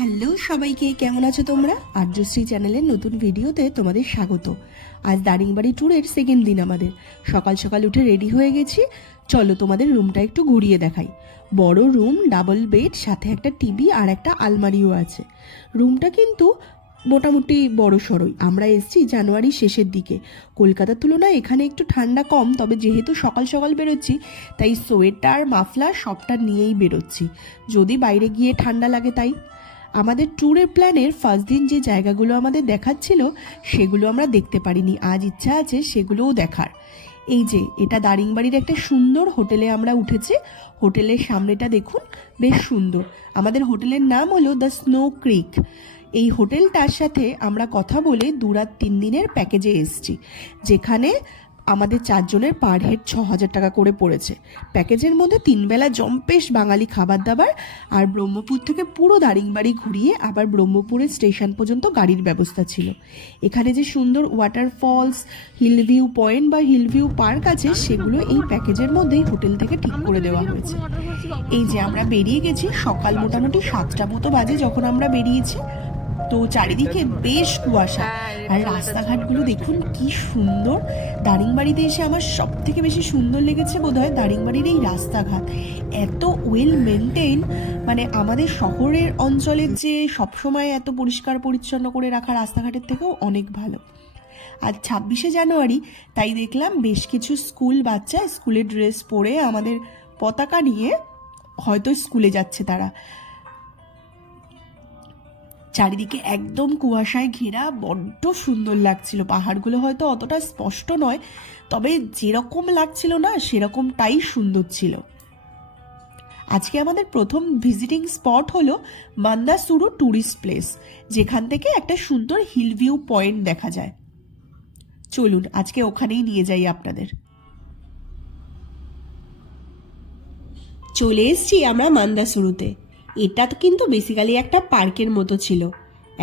Hello সবাইকে, কেমন আছো তোমরা? আর্যশ্রী চ্যানেলের নতুন ভিডিওতে তোমাদের স্বাগত। আজ দারিংবাড়ি ট্যুরের সেকেন্ড দিন আমাদের। সকাল সকাল উঠে রেডি হয়ে গেছি। চলো তোমাদের রুমটা একটু ঘুরিয়ে দেখাই। বড় রুম, ডাবল বেড, সাথে একটা টিভি আর একটা আলমারিও আছে। রুমটা কিন্তু মোটামুটি বড় সড়ই। আমরা এসেছি জানুয়ারি শেষের দিকে। কলকাতার তুলনায় এখানে একটু ঠান্ডা কম, তবে যেহেতু সকাল সকাল বেরোচ্ছি তাই সোয়েটার মাফলার সবটা নিয়েই বেরোচ্ছি, যদি বাইরে গিয়ে ঠান্ডা লাগে তাই। আমাদের ট্যুরের প্ল্যানের ফার্স্ট দিন যে জায়গাগুলো আমাদের দেখাচ্ছিল সেগুলো আমরা দেখতে পারিনি। আজ ইচ্ছা আছে সেগুলোও দেখার। এই যে এটা দারিংবাড়ির একটা সুন্দর হোটেলে আমরা উঠেছি। হোটেলের সামনেটা দেখুন, বেশ সুন্দর। আমাদের হোটেলের নাম হলো দ্য স্নো ক্রিক। এই হোটেলটার সাথে আমরা কথা বলে 2 রাত 3 দিনের প্যাকেজে এসেছি, যেখানে আমাদের 4 জনের পার হেড 6,000 টাকা করে পড়েছে। প্যাকেজের মধ্যে 3 বেলা জম্পেশ বাঙালি খাবার দাবার, আর ব্রহ্মপুর থেকে পুরো দারিংবাড়ি ঘুরিয়ে আবার ব্রহ্মপুরের স্টেশন পর্যন্ত গাড়ির ব্যবস্থা ছিল। এখানে যে সুন্দর ওয়াটারফলস, হিলভিউ পয়েন্ট বা হিলভিউ পার্ক আছে, সেগুলো এই প্যাকেজের মধ্যেই হোটেল থেকে ঠিক করে দেওয়া হয়েছে। এই যে আমরা বেরিয়ে গেছি, সকাল মোটামুটি 7টা মতো বাজে যখন আমরা বেরিয়েছি। তো চারিদিকে বেশ কুয়াশা, আর রাস্তাঘাটগুলো দেখুন কি সুন্দর। দারিংবাড়িতে এসে আমার সব থেকে বেশি সুন্দর লেগেছে বোধহয় দারিংবাড়ির এই রাস্তাঘাট। এত ওয়েল মেনটেন, মানে আমাদের শহরের অঞ্চলের যে সবসময় এত পরিষ্কার পরিচ্ছন্ন করে রাখা রাস্তাঘাটের থেকেও অনেক ভালো। আজ 26শে জানুয়ারি, তাই দেখলাম বেশ কিছু স্কুল বাচ্চা স্কুলের ড্রেস পরে আমাদের পতাকা নিয়ে হয়তো স্কুলে যাচ্ছে তারা। চারিদিকে একদম কুয়াশায় ঘেরা, বড্ড সুন্দর লাগছিল। পাহাড়গুলো হয়তো অতটা স্পষ্ট নয়, তবে যেরকম লাগছিল না সেরকমটাই সুন্দর ছিল। আজকে আমাদের প্রথম ভিজিটিং স্পট হলো মান্দাসুরু ট্যুরিস্ট প্লেস, যেখান থেকে একটা সুন্দর হিল ভিউ পয়েন্ট দেখা যায়। চলুন আজকে ওখানেই নিয়ে যাই আপনাদের। চলে এসছি আমরা মান্দাসুরুতে। এটা কিন্তু বেসিক্যালি একটা পার্কের মতো ছিল।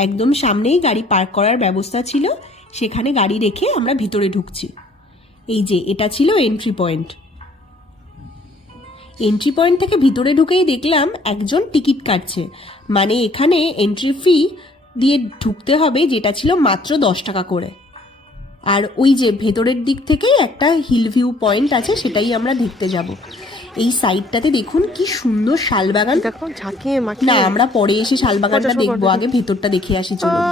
একদম সামনেই গাড়ি পার্ক করার ব্যবস্থা ছিল, সেখানে গাড়ি রেখে আমরা ভিতরে ঢুকছি। এই যে এটা ছিল এন্ট্রি পয়েন্ট। এন্ট্রি পয়েন্ট থেকে ভিতরে ঢুকেই দেখলাম একজন টিকিট কাটছে, মানে এখানে এন্ট্রি ফি দিয়ে ঢুকতে হবে, যেটা ছিল মাত্র 10 টাকা করে। আর ওই যে ভেতরের দিক থেকেই একটা হিল ভিউ পয়েন্ট আছে, সেটাই আমরা দেখতে যাব। এই সাইডটাতে দেখুন কি সুন্দর শালবাগান। দেখো ঝাঁকিয়ে মাখিয়ে। না, আমরা পরে এসে শালবাগানটা দেখবো, আগে ভেতরটা দেখে আসি চলুন।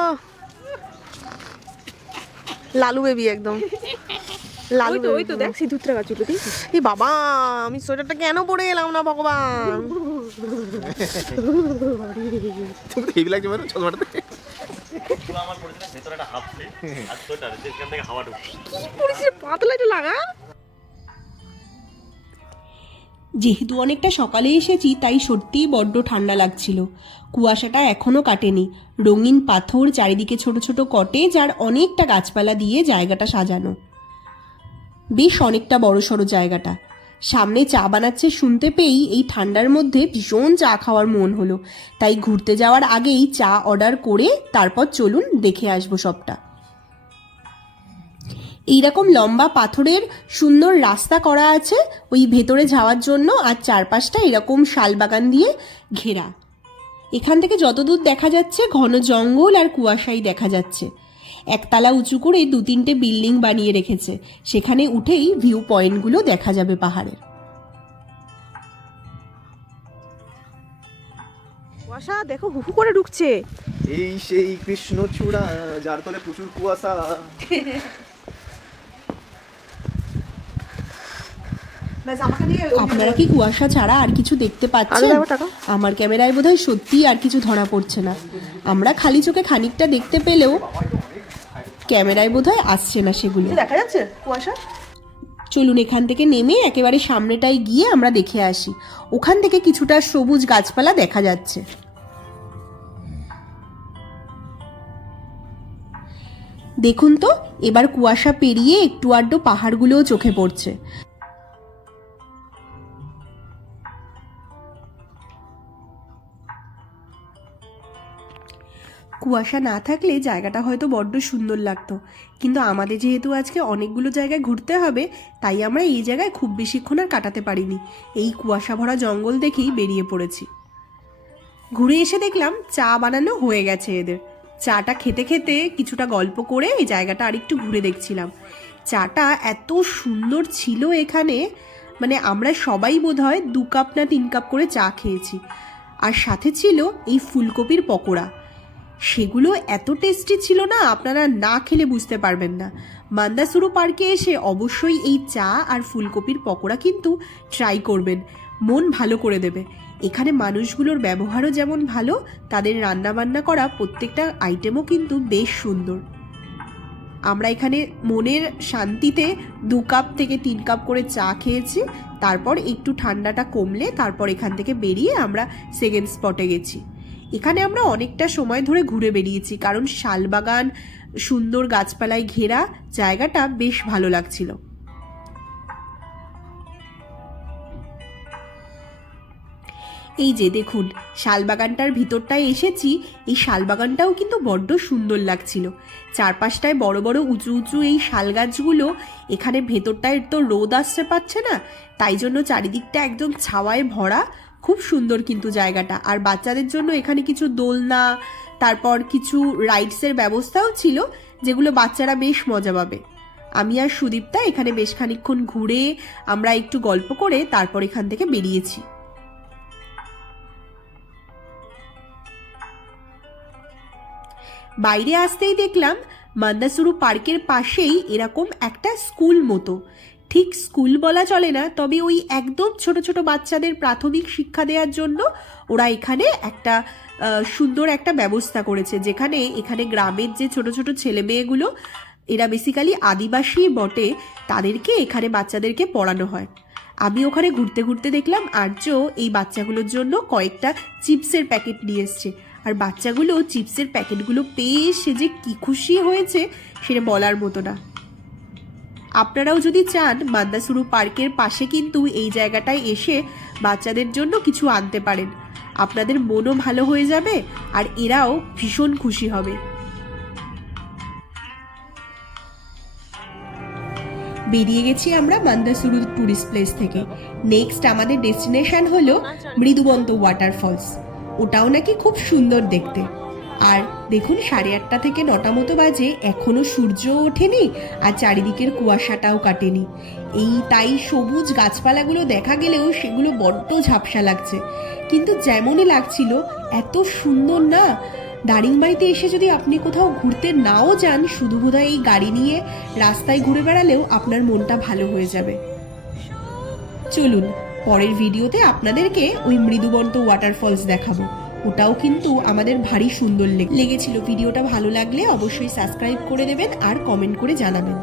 লালু বেবি একদম লালু। ওই তো দেখ সিঁদুরটা গাছ উঠে দিয়েছিস। এই বাবা, আমি সোয়েটারটা কেন পরে এলাম না ভগবান। তুমি হেভি লাগছে মানে চশমাটাতে। আমার পড়েছে না ভেতরে একটা হাফ প্লেট আর সোয়েটার, যেখান থেকে হাওয়া ঢুকছে। কি পরিছে পাতলা একটু লাগা। যেহেতু অনেকটা সকালে এসেছি তাই সত্যিই বড্ড ঠান্ডা লাগছিল। কুয়াশাটা এখনও কাটেনি। রঙিন পাথর, চারিদিকে ছোট ছোট কটেজ আর অনেকটা গাছপালা দিয়ে জায়গাটা সাজানো। বেশ অনেকটা বড়সড় জায়গাটা। সামনে চা বানাচ্ছে শুনতে পেয়েই এই ঠান্ডার মধ্যে ভীষণ চা খাওয়ার মন হলো, তাই ঘুরতে যাওয়ার আগেই চা অর্ডার করে তারপর চলুন দেখে আসবো সবটা। এইরকম লম্বা পাথরের সুন্দর রাস্তা করা আছে ওই ভেতরে যাওয়ার জন্য, আর চারপাশটা এরকম শালবাগান দিয়ে ঘেরা। এখান থেকে যতদূর দেখা যাচ্ছে ঘন জঙ্গল আর কুয়াশাই দেখা যাচ্ছে। একতলা উঁচু করে 2-3টে বিল্ডিং বানিয়ে রেখেছে, সেখানে উঠেই ভিউ পয়েন্টগুলো দেখা যাবে পাহাড়ের। কুয়াশা দেখো হুহু করে ঢুকছে। এই সেই কৃষ্ণচূড়া যার তলে প্রচুর কুয়াশা। আপনারা কি কুয়াশা ছাড়া আর কিছু দেখতে পাচ্ছেন? আমার ক্যামেরায় বোধহয় সত্যিই আর কিছু ধরা পড়ছে না। আমরা খালি চোখে খানিকটা দেখতে পেলেও ক্যামেরায় বোধহয় আসছে না সেগুলো। দেখা যাচ্ছে কুয়াশা। চলুন এখান থেকে নেমে একেবারে সামনেটায় গিয়ে আমরা দেখে আসি। ওখান থেকে কিছুটা সবুজ গাছপালা দেখা যাচ্ছে। দেখুন তো, এবার কুয়াশা পেরিয়ে একটু আড্ডো পাহাড়গুলোও চোখে পড়ছে। কুয়াশা না থাকলে জায়গাটা হয়তো বড্ড সুন্দর লাগতো, কিন্তু আমাদের যেহেতু আজকে অনেকগুলো জায়গায় ঘুরতে হবে, তাই আমরা এই জায়গায় খুব বেশিক্ষণ আর কাটাতে পারিনি। এই কুয়াশা ভরা জঙ্গল দেখেই বেরিয়ে পড়েছি। ঘুরে এসে দেখলাম চা বানানো হয়ে গেছে এদের। চাটা খেতে খেতে কিছুটা গল্প করে এই জায়গাটা আরেকটু ঘুরে দেখছিলাম। চাটা এত সুন্দর ছিল এখানে, মানে আমরা সবাই বোধহয় 2 কাপ না 3 কাপ করে চা খেয়েছি। আর সাথে ছিল এই ফুলকপির পকোড়া, সেগুলো এত টেস্টি ছিল না, আপনারা না খেলে বুঝতে পারবেন না। মান্দাসুরু পার্কে এসে অবশ্যই এই চা আর ফুলকপির পকোড়া কিন্তু ট্রাই করবেন, মন ভালো করে দেবে। এখানে মানুষগুলোর ব্যবহারও যেমন ভালো, তাদের রান্নাবান্না করা প্রত্যেকটা আইটেমও কিন্তু বেশ সুন্দর। আমরা এখানে মনের শান্তিতে 2 কাপ থেকে 3 কাপ করে চা খেয়েছি। তারপর একটু ঠান্ডাটা কমলে তারপর এখান থেকে বেরিয়ে আমরা সেকেন্ড স্পটে গেছি। এখানে আমরা অনেকটা সময় ধরে ঘুরে বেরিয়েছি, কারণ শালবাগান, সুন্দর গাছপালায় ঘেরা জায়গাটা বেশ ভালো লাগছিল। এই যে দেখুন, শালবাগানটার ভিতরটায় এসেছি। এই শালবাগানটাও কিন্তু বড্ড সুন্দর লাগছিল। চারপাশটায় বড় বড় উঁচু উঁচু এই শাল গাছগুলো। এখানে ভেতরটায় তো রোদ আসতে পারছে না, তাই জন্য চারিদিকটা একদম ছাওয়ায় ভরা। খুব সুন্দর কিন্তু জায়গাটা। আর বাচ্চাদের জন্য এখানে কিছু দোলনা, তারপর কিছু রাইডসের ব্যবস্থাও ছিল, যেগুলো বাচ্চারা বেশ মজা পাবে। আমি আর সুদীপ্তা এখানে বেশ খানিকক্ষণ ঘুরে আমরা একটু গল্প করে তারপর এখান থেকে বেরিয়েছি। বাইরে আসতেই দেখলাম মান্দাসুরু পার্কের পাশেই এরকম একটা স্কুল মতো, ঠিক স্কুল বলা চলে না, তবে ওই একদম ছোট ছোট বাচ্চাদের প্রাথমিক শিক্ষা দেওয়ার জন্য ওরা এখানে একটা সুন্দর একটা ব্যবস্থা করেছে, যেখানে এখানে গ্রামের যে ছোট ছোট ছেলে মেয়েগুলো, এরা বেসিক্যালি আদিবাসী বটে, তাদেরকে এখানে বাচ্চাদেরকে পড়ানো হয়। আমি ওখানে ঘুরতে ঘুরতে দেখলাম আর্য এই বাচ্চাগুলোর জন্য কয়েকটা চিপসের প্যাকেট নিয়ে এসছে। আর বাচ্চাগুলো চিপসের প্যাকেটগুলো পেয়ে সে যে কি খুশি হয়েছে সেটা বলার মতো না। আপনারাও যদি চান মান্দাসুরু পার্কের পাশে কিন্তু এই জায়গাটায় এসে বাচ্চাদের জন্য কিছু আনতে পারেন, আপনাদের মনও ভালো হয়ে যাবে আর এরাও ভীষণ খুশি হবে। বেরিয়ে গেছি আমরা মান্দাসুরু টুরিস্ট প্লেস থেকে। নেক্সট আমাদের ডেস্টিনেশন হলো মৃদুবন্ত ওয়াটারফলস। ওটাও নাকি খুব সুন্দর দেখতে। আর দেখুন 8:30 থেকে 9টা মতো বাজে, এখনো সূর্য ওঠেনি আর চারিদিকের কুয়াশাটাও কাটেনি। তাই সবুজ গাছপালাগুলো দেখা গেলেও সেগুলো বড্ড ঝাপসা লাগছে, কিন্তু যেমনই লাগছিল এত সুন্দর না। দারিংবাড়িতে এসে যদি আপনি কোথাও ঘুরতে নাও যান, শুধু বোধহয় এই গাড়ি নিয়ে রাস্তায় ঘুরে বেড়ালেও আপনার মনটা ভালো হয়ে যাবে। চলুন পরের ভিডিওতে আপনাদেরকে ওই মৃদুবন্ত ওয়াটারফলস দেখাবো। ওটাও কিন্তু আমাদের ভারী সুন্দর লেগেছিল। ভিডিওটা ভালো লাগলে অবশ্যই সাবস্ক্রাইব করে দেবেন আর কমেন্ট করে জানাবেন।